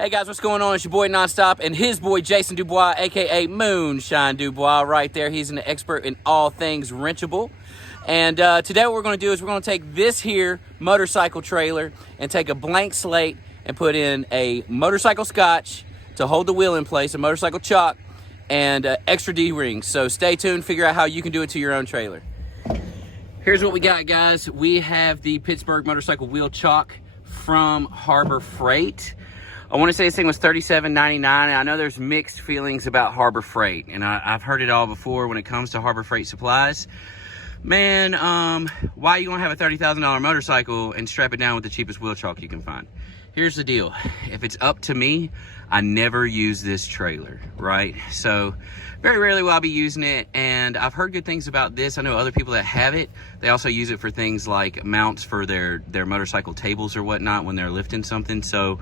Hey guys, what's going on? It's your boy Nonstop and his boy Jason Dubois, aka Moonshine Dubois, right there. He's an expert in all things wrenchable. And today what we're going to do is we're going to take this here motorcycle trailer and take a blank slate and put in a motorcycle scotch to hold the wheel in place, a motorcycle chock, and extra D-rings. So stay tuned, figure out how you can do it to your own trailer. Here's what we got, guys. We have the Pittsburgh Motorcycle Wheel Chock from Harbor Freight. I want to say this thing was $37.99. I know there's mixed feelings about Harbor Freight, and I've heard it all before when it comes to Harbor Freight supplies. Man, why are you going to have a $30,000 motorcycle and strap it down with the cheapest wheel chock you can find? Here's the deal. If it's up to me, I never use this trailer, right? So very rarely will I be using it, and I've heard good things about this. I know other people that have it. They also use it for things like mounts for their motorcycle tables or whatnot when they're lifting something. So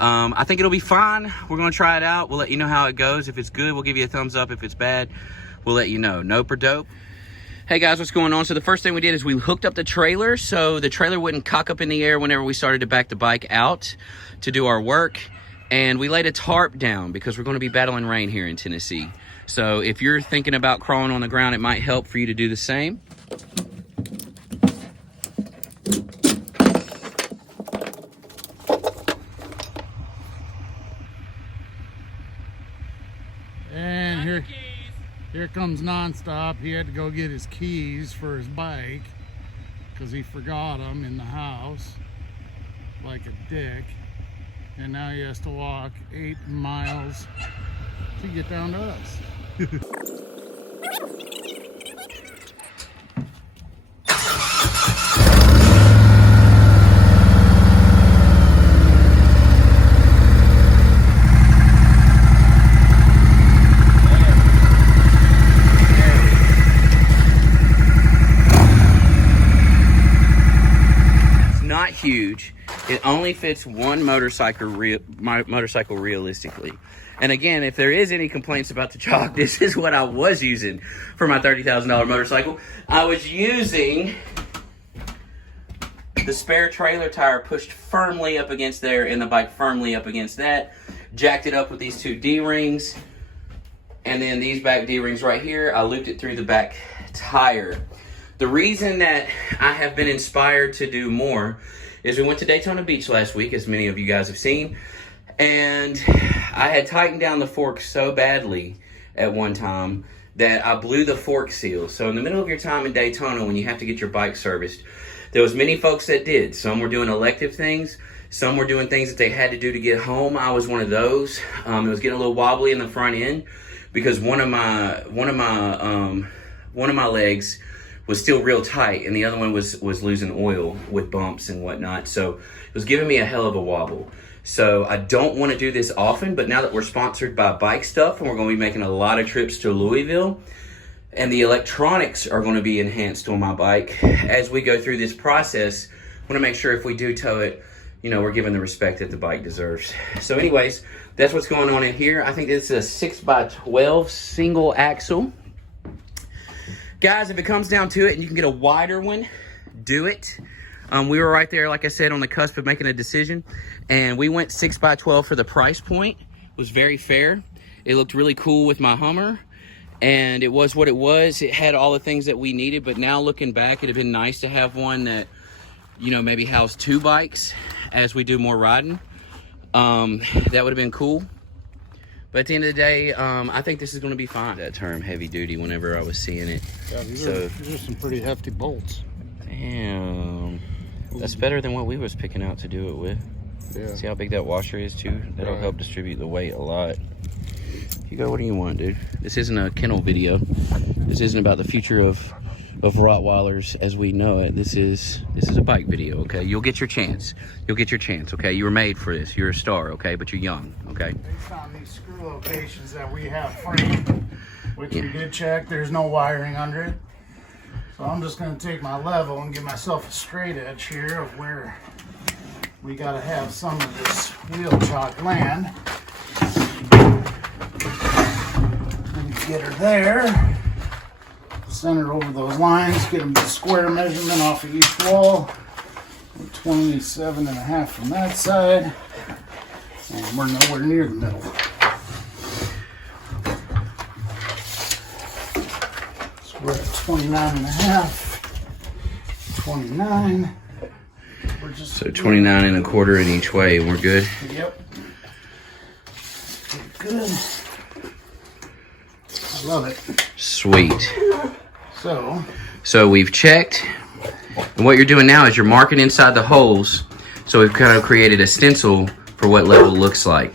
I think it'll be fine. We're gonna try it out. We'll let you know how it goes. If it's good, we'll give you a thumbs up. If it's bad, we'll let you know. Nope or dope. Hey guys, what's going on? So the first thing we did is we hooked up the trailer so the trailer wouldn't cock up in the air whenever we started to back the bike out to do our work. And we laid a tarp down because we're going to be battling rain here in Tennessee. So if you're thinking about crawling on the ground, it might help for you to do the same. And here comes Nonstop. He had to go get his keys for his bike because he forgot them in the house like a dick. And now he has to walk 8 miles to get down to us. It's not huge. It only fits one motorcycle realistically. And again, if there is any complaints about the chock, this is what I was using for my $30,000 motorcycle. I was using the spare trailer tire pushed firmly up against there and the bike firmly up against that. Jacked it up with these 2 D-rings. And then these back D-rings right here, I looped it through the back tire. The reason that I have been inspired to do more is we went to Daytona Beach last week, as many of you guys have seen, and I had tightened down the fork so badly at one time that I blew the fork seal. So in the middle of your time in Daytona, when you have to get your bike serviced, there was many folks that did. Some were doing elective things, some were doing things that they had to do to get home. I was one of those. It was getting a little wobbly in the front end because one of my legs was still real tight, and the other one was losing oil with bumps and whatnot. So it was giving me a hell of a wobble. So I don't want to do this often, but now that we're sponsored by Bike Stuff and we're going to be making a lot of trips to Louisville, and the electronics are going to be enhanced on my bike as we go through this process, I want to make sure if we do tow it, you know, we're giving the respect that the bike deserves. So anyways, that's what's going on in here. I think it's a 6x12 single axle. Guys, if it comes down to it and you can get a wider one, do it. We were right there, like I said, on the cusp of making a decision, and we went 6x12 for the price point. It was very fair. It looked really cool with my Hummer, and it was what it was. It had all the things that we needed, but now looking back, it'd have been nice to have one that, you know, maybe housed 2 bikes as we do more riding. That would have been cool. But at the end of the day, I think this is going to be fine. That term heavy duty whenever I was seeing it. Yeah, these are some pretty hefty bolts. Damn. That's better than what we was picking out to do it with. Yeah. See how big that washer is too? That'll help distribute the weight a lot. You go, what do you want, dude? This isn't a kennel video. This isn't about the future of Rottweilers as we know it. This is a bike video, okay? You'll get your chance. You'll get your chance, okay? You were made for this. You're a star, okay? But you're young, okay? Based on these screw locations that we have framed, which we did check, there's no wiring under it. So I'm just going to take my level and give myself a straight edge here of where we got to have some of this wheel chock land. And get her there. Center over those lines, get them the square measurement off of each wall. 27.5 from that side. And we're nowhere near the middle. So we're at 29 and a half, 29. We're just So 29 and a quarter in each way, and we're good? Yep. Good. I love it. Sweet. So we've checked, and what you're doing now is you're marking inside the holes. So we've kind of created a stencil for what level looks like.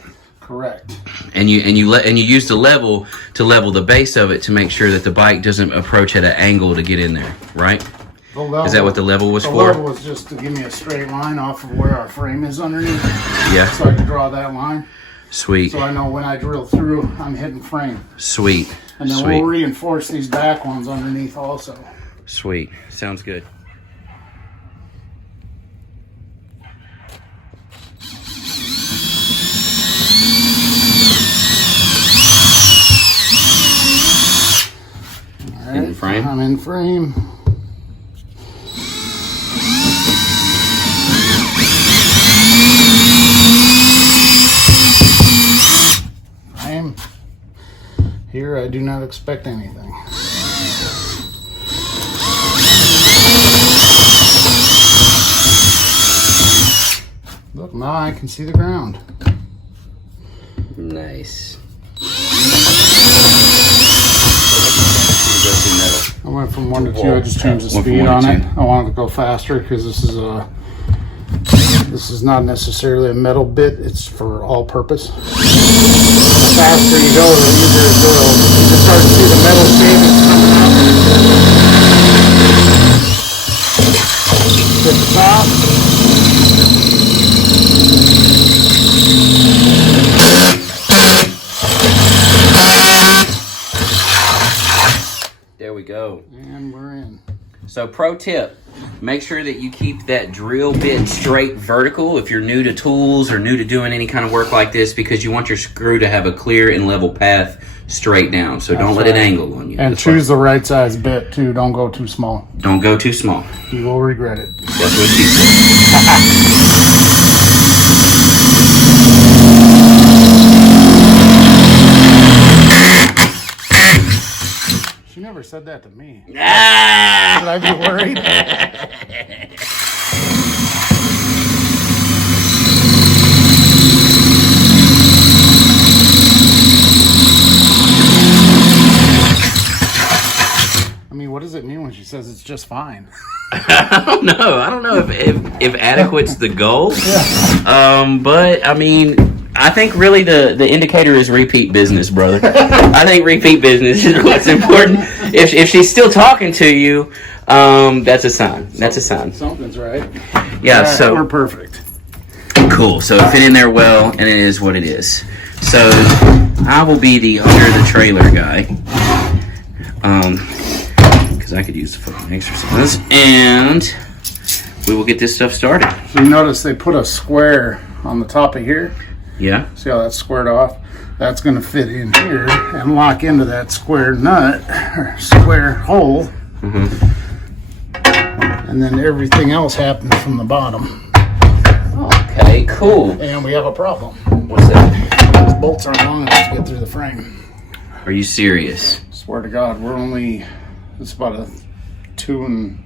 correct. And you use the level to level the base of it to make sure that the bike doesn't approach at an angle to get in there, right? Is that what the level was for? The level was just to give me a straight line off of where our frame is underneath. Yeah. So I can draw that line. Sweet. So I know when I drill through, I'm hitting frame. Sweet. And then we'll reinforce these back ones underneath also. Sweet. Sounds good. All right. In frame? I'm in frame. Here I do not expect anything. Look, now I can see the ground. Nice. I went from 1 to 2. I just changed the speed on it. I wanted to go faster because this is not necessarily a metal bit. It's for all purpose. The faster you go, the easier it goes. You can start to see the metal shavings coming out. Hit the top. There we go. And we're in. So pro tip, make sure that you keep that drill bit straight vertical if you're new to tools or new to doing any kind of work like this, because you want your screw to have a clear and level path straight down. So don't let it angle on you. And choose the right size bit too. Don't go too small. Don't go too small. You will regret it. That's what she said. She never said that to me. Ah! Should I be worried? I mean, what does it mean when she says it's just fine? I don't know. I don't know if adequate's the goal. Yeah. But I mean, I think really the indicator is repeat business, brother. I think repeat business is what's important. If she's still talking to you, that's a sign. That's a sign. Something's right. Yeah. Right, So we're perfect. cool. So it fit in there well, and it is what it is. So I will be the under the trailer guy. Because I could use the fucking exercise, and we will get this stuff started. So you notice they put a square on the top of here. Yeah. See how that's squared off? That's going to fit in here and lock into that square nut or square hole. Mm-hmm. And then everything else happens from the bottom. Okay, cool. And we have a problem. What's that? These bolts aren't long enough to get through the frame. Are you serious? Swear to God, it's about a 2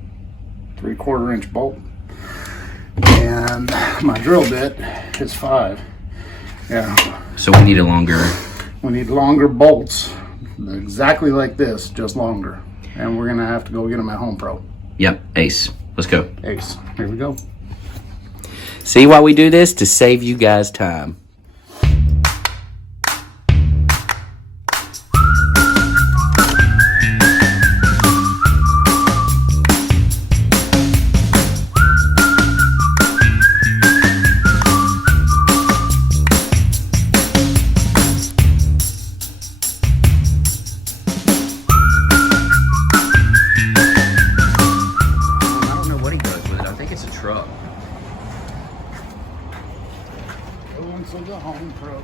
3/4 inch bolt. And my drill bit is 5. Yeah. So we need a longer. We need longer bolts, exactly like this, just longer. And we're gonna have to go get them at Home Pro. Yep, ace. Let's go. Ace. Here we go. See why we do this? To save you guys time. Going to the Home Pro.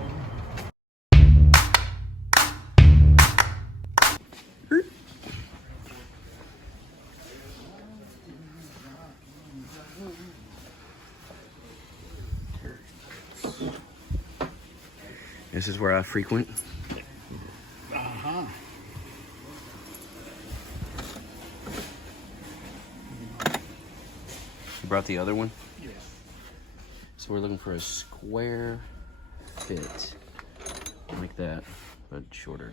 This is where I frequent. Uh-huh. You brought the other one? Yeah. So we're looking for a square fit. Like that, but shorter.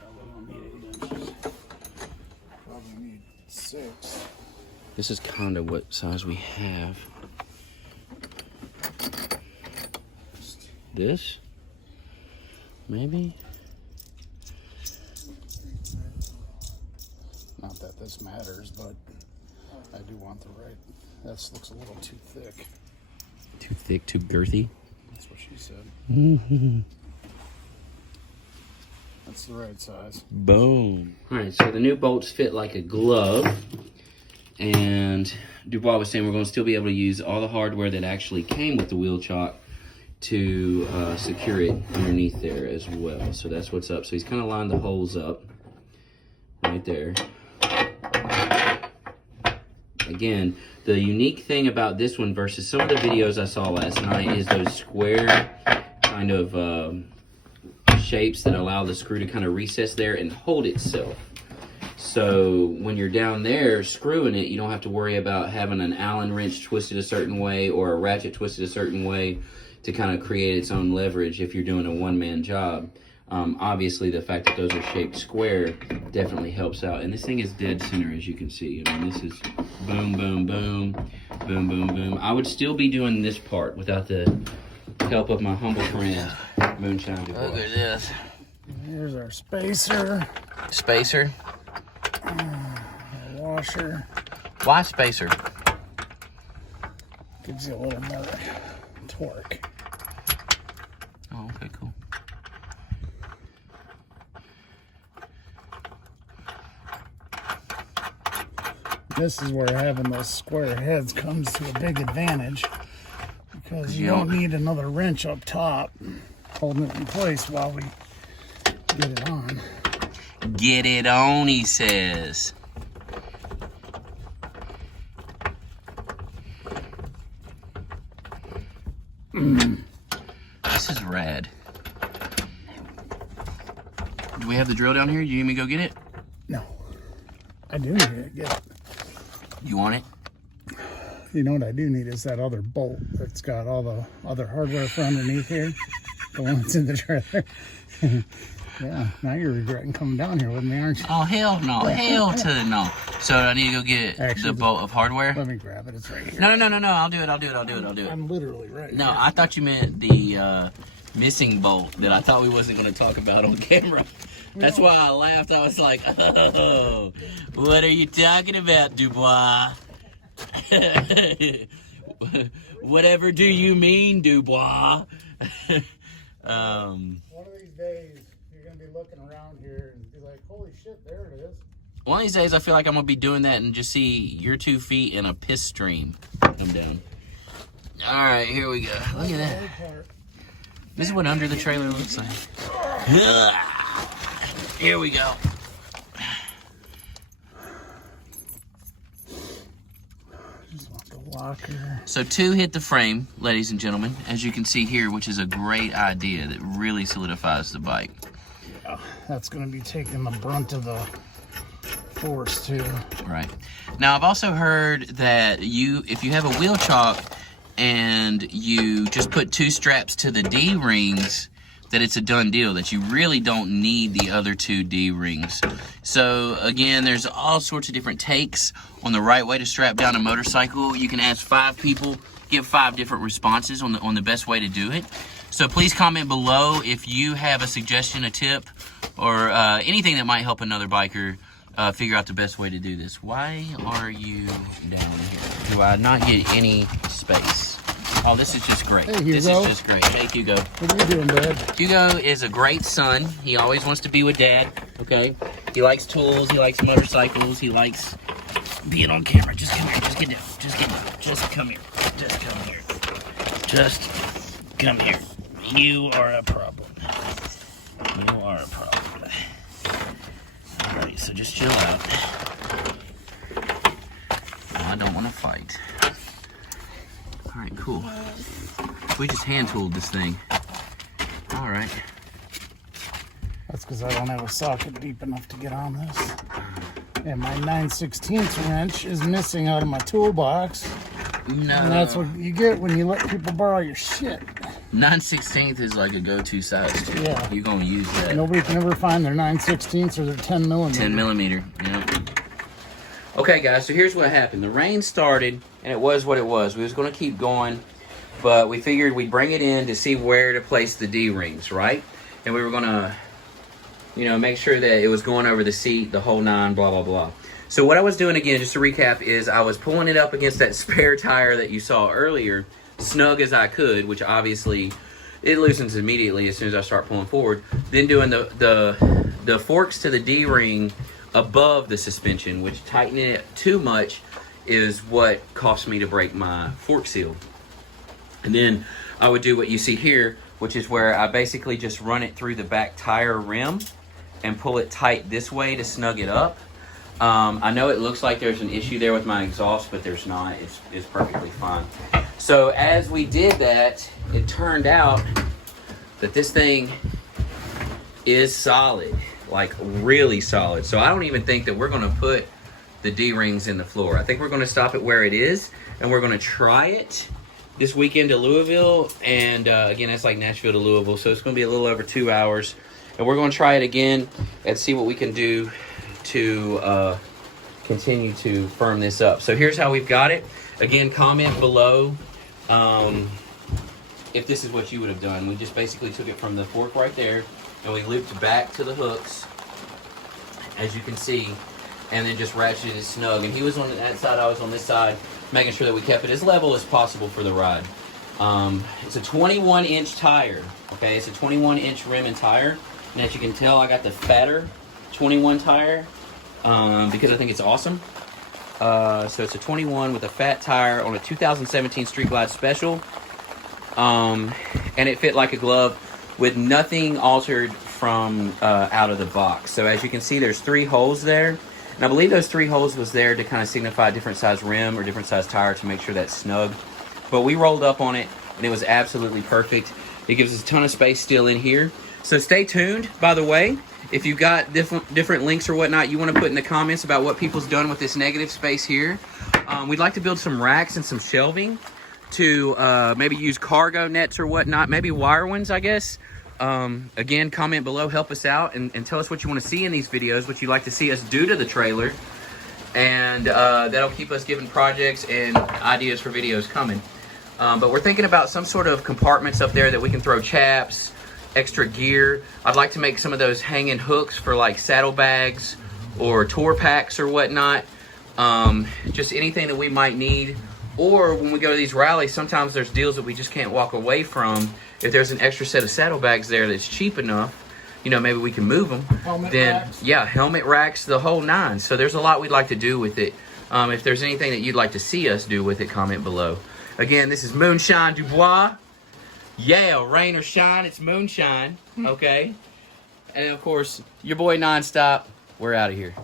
Probably need 8 inches. Probably need 6. This is kind of what size we have. This? Maybe? Not that this matters, but I do want the right. This looks a little too thick. Too thick, too girthy? That's what she said. Mm-hmm. That's the right size. Boom. All right, so the new bolts fit like a glove. And Dubois was saying we're going to still be able to use all the hardware that actually came with the wheel chock to secure it underneath there as well. So that's what's up. So he's kind of lined the holes up right there. Again, the unique thing about this one versus some of the videos I saw last night is those square kind of shapes that allow the screw to kind of recess there and hold itself. So when you're down there screwing it, you don't have to worry about having an Allen wrench twisted a certain way or a ratchet twisted a certain way to kind of create its own leverage if you're doing a one-man job. Obviously, the fact that those are shaped square definitely helps out. And this thing is dead center, as you can see. I mean, this is boom, boom, boom, boom, boom, boom. I would still be doing this part without the help of my humble friend, Moonshine Dubois. Look at this. Here's our spacer. Spacer? Washer. Why spacer? Gives you a little more torque. Oh, okay, cool. This is where having those square heads comes to a big advantage, because you don't need another wrench up top holding it in place while we get it on. Get it on, he says. This is rad. Do we have the drill down here? You need me to go get it? No. I do need to get it. You want it? You know what I do need is that other bolt that's got all the other hardware for underneath here. The one that's in the trailer. Yeah, now you're regretting coming down here with me, aren't you? Oh, hell no. Hell to the no. So I need to go get the bolt of hardware? Let me grab it. It's right here. No. I'll do it. I'm literally right No, here. I thought you meant the missing bolt that I thought we wasn't going to talk about on camera. That's why I laughed. I was like, oh, what are you talking about, Dubois? Whatever do you mean, Dubois? One of these days, you're going to be looking around here and be like, holy shit, there it is. One of these days, I feel like I'm going to be doing that and just see your 2 feet in a piss stream come down. All right, here we go. Look at that. This is what under the trailer looks like. Here we go. Just want the locker. So 2 hit the frame, ladies and gentlemen, as you can see here, which is a great idea that really solidifies the bike. Yeah, that's going to be taking the brunt of the force too. Right. Now I've also heard that if you have a wheel chock and you just put 2 straps to the D-rings, that it's a done deal, that you really don't need the other 2 D-rings. So again, there's all sorts of different takes on the right way to strap down a motorcycle. You can ask 5 people, give 5 different responses on the best way to do it. So please comment below if you have a suggestion, a tip, or anything that might help another biker figure out the best way to do this. Why are you down here? Do I not get any space? Oh, this is just great. Hey, Hugo. This is just great. Hey, Hugo. What are you doing, Dad? Hugo is a great son. He always wants to be with Dad, okay? He likes tools. He likes motorcycles. He likes being on camera. Just come here. Just get down. Just get down. Just come here. Just come here. Just come here. You are a problem. You are a problem. All right, so just chill out. No, I don't want to fight. All right, cool. We just hand tooled this thing. All right. That's because I don't have a socket deep enough to get on this. And my 9/16 wrench is missing out of my toolbox. No. And that's what you get when you let people borrow your shit. 9/16 is like a go-to size too. Yeah. You're gonna use that. Nobody can ever find their 9/16 or their 10 millimeter. 10 millimeter, yeah. Okay, guys, so here's what happened. The rain started, and it was what it was. We was gonna keep going, but we figured we'd bring it in to see where to place the D-rings, right? And we were gonna, make sure that it was going over the seat, the whole nine, blah, blah, blah. So what I was doing, again, just to recap, is I was pulling it up against that spare tire that you saw earlier, snug as I could, which obviously it loosens immediately as soon as I start pulling forward. Then doing the forks to the D-ring above the suspension, which tightening it too much is what cost me to break my fork seal. And then I would do what you see here, which is where I basically just run it through the back tire rim and pull it tight this way to snug it up. I know it looks like there's an issue there with my exhaust, but there's not. It's perfectly fine. So as we did that, it turned out that this thing is solid, like really solid. So I don't even think that we're gonna put the D-rings in the floor. I think we're gonna stop it where it is, and we're gonna try it this weekend to Louisville. And again, that's like Nashville to Louisville, so it's gonna be a little over 2 hours. And we're gonna try it again and see what we can do to continue to firm this up. So here's how we've got it. Again, comment below if this is what you would have done. We just basically took it from the fork right there and we looped back to the hooks, as you can see, and then just ratcheted it snug. And he was on that side, I was on this side, making sure that we kept it as level as possible for the ride. It's a 21-inch tire, okay? It's a 21-inch rim and tire. And as you can tell, I got the fatter 21 tire because I think it's awesome. So it's a 21 with a fat tire on a 2017 Street Glide Special. And it fit like a glove with nothing altered from out of the box. So as you can see, there's 3 holes there. And I believe those 3 holes was there to kind of signify a different size rim or different size tire to make sure that's snug. But we rolled up on it and it was absolutely perfect. It gives us a ton of space still in here. So stay tuned, by the way. If you've got different links or whatnot you want to put in the comments about what people's done with this negative space here. We'd like to build some racks and some shelving to maybe use cargo nets or whatnot, maybe wire ones, I guess. Again, comment below, help us out, and tell us what you want to see in these videos, what you'd like to see us do to the trailer. And that'll keep us giving projects and ideas for videos coming. But we're thinking about some sort of compartments up there that we can throw chaps, extra gear. I'd like to make some of those hanging hooks for like saddlebags or tour packs or whatnot. Just anything that we might need. Or when we go to these rallies, sometimes there's deals that we just can't walk away from. If there's an extra set of saddlebags there that's cheap enough, maybe we can move them. Helmet racks. Yeah, helmet racks, the whole nine. So there's a lot we'd like to do with it. If there's anything that you'd like to see us do with it, comment below. Again, this is Moonshine Dubois. Yeah, rain or shine, it's moonshine, okay? And of course, your boy Nonstop, we're out of here.